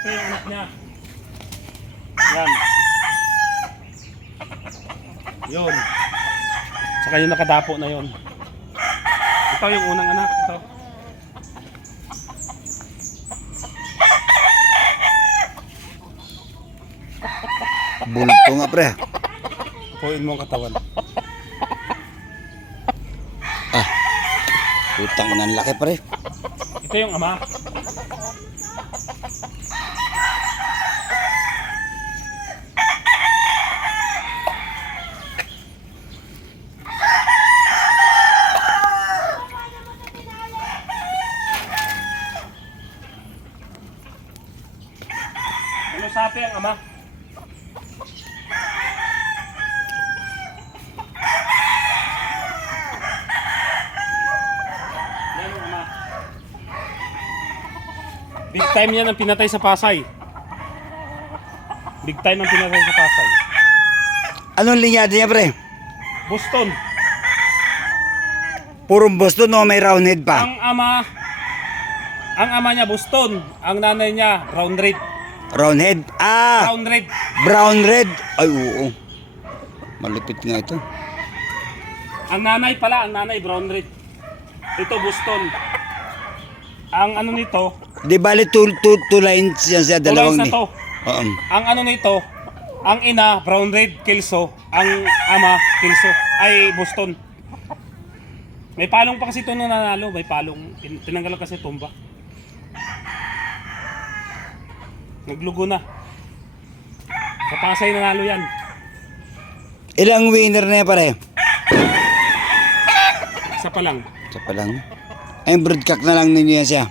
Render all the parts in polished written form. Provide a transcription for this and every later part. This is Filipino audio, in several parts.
Ito yung anak niya. Yan. Yun. Saka yung nakadapo na yun. Ito yung unang anak. Ito. Bulto nga pre. Puin mo ang katawan. Ah. Putang ina, laki pre. Ito yung ama. Ano sabi ang ama? Yan ang ama. Big time yan ang pinatay sa Pasay. Big time ang pinatay sa Pasay. Anong linyada niya pre? Boston. Purong Boston o may round head pa? Ang ama niya Boston. Ang nanay niya brown red. Round head? Ah! Brown red. Brown red? Ay oo. Malupit nga ito. Ang nanay brown red. Ito Boston. Ang ano nito, Di bali two lines yan siya, dalawang na ni. to. Oo. Ang ano nito, ang ina brown red Kelso, ang ama Kelso ay Boston. May palong pa kasi ito nung nanalo, may palong. Tinanggal kasi tumba. Naglugo na. Sa Pasay nanalo yan. Ilang winner na yan pare? Isa pa lang. Isa pa lang. Ay, broodcock na lang ninyo yan siya.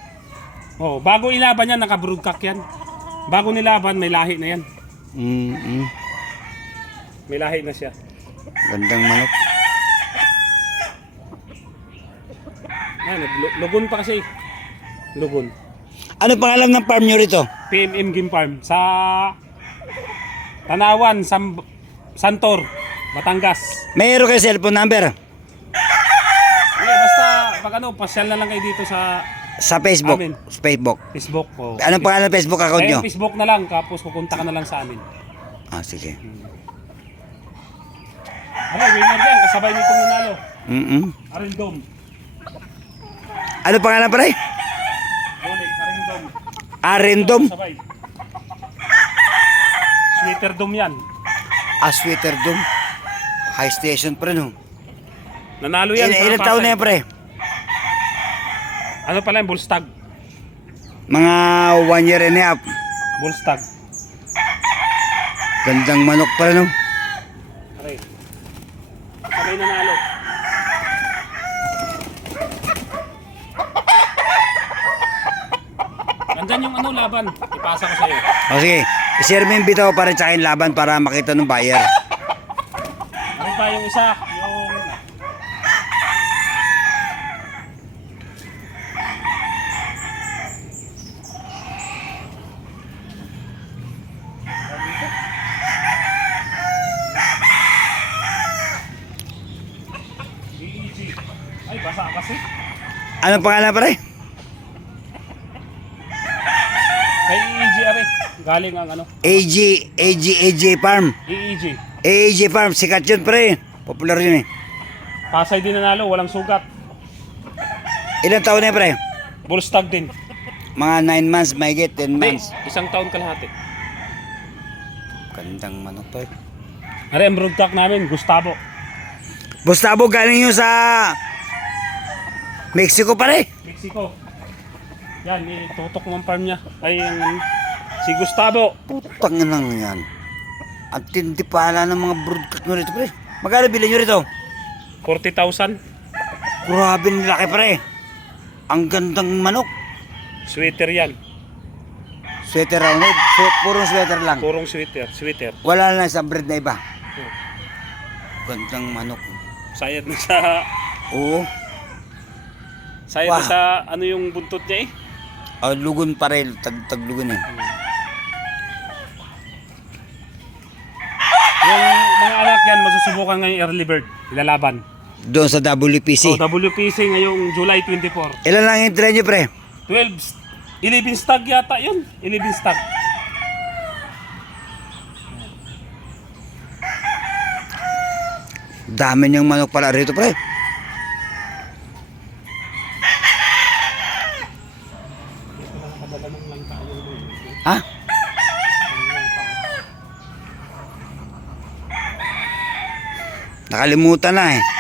Oh, bago ilaban yan, naka-broodcock yan. Bago nilaban, may lahi na yan. May lahi na siya. Gandang manok. Lugon pa kasi. Lugon. Ano pangalan ng farm nyo rito? PMM Game Farm sa Tanawan, Santor, Batangas. Mayroon kayo cellphone number? Basta pag ano, pasyal na lang kayo dito sa Facebook. Amin. Facebook. Facebook. Oh. Anong pangalan ng Facebook account nyo? Facebook na lang, tapos pupunta ka na lang sa amin. Ah, sige. Ano, winner yan, kasabay nito nanalo. Arindom. Ano pangalan pare? Bonek, Arindom. Arendom? Kasabay. Sweater Dome yan. Sweater Dome. High station pa rin, oh. Nanalo yan. Ilan taon na yan, pre? Ano pala yung Bullstag? Mga 1 year and a half. Bullstag. Gandang manok pa rin, oh. Aray. Sabay nanalo. Nandyan yung ano laban. Ipasa ko sa'yo. O sige, i-share mo yung bitaw pa rin sa akin laban para makita ng buyer. Ano pa yung isa? Yung... EEG. Ay, basa kasi. Anong pangalan pare? Kay EEG are. Galing ang ano. AJ Farm. EEG. AJ Farm, sikat yun pre. Popular yun eh. Pasay din nanalo, walang sugat. Ilang taon na yun pre? Bullstag din. Mga 9 months, may get 10 Hindi, months. isang taon kalahati. Gandang manok pre. Are, ang broodcock namin, Gustavo. Gustavo, galing yun sa Mexico pare. Mexico. Yan, tutok ng farm niya. Ay, si Gustavo. Putang nang yan. Ang tindi pala ng mga broodcock nyo rito pre. Magkano bilhin nyo rito? 40,000. Grabe ng laki pre. Ang gandang manok. Sweater yan. Sweater round head. Purong sweater lang. Purong sweater. Wala na isang breed na iba. Gandang manok. Sayad na sa... Oo. Sayad na Wow. sa ano yung buntot niya eh. Lugon pa rin. Taglugon eh. Yung mga anak yan, masusubukan ngayong early bird. Ilalaban. Doon sa WPC. WPC ngayong July 24. Ilan lang yung train nyo pre? 11 stag yata yun. 11 stag. Dami niyang manok pala rito, pre. Ha? Nakalimutan na eh.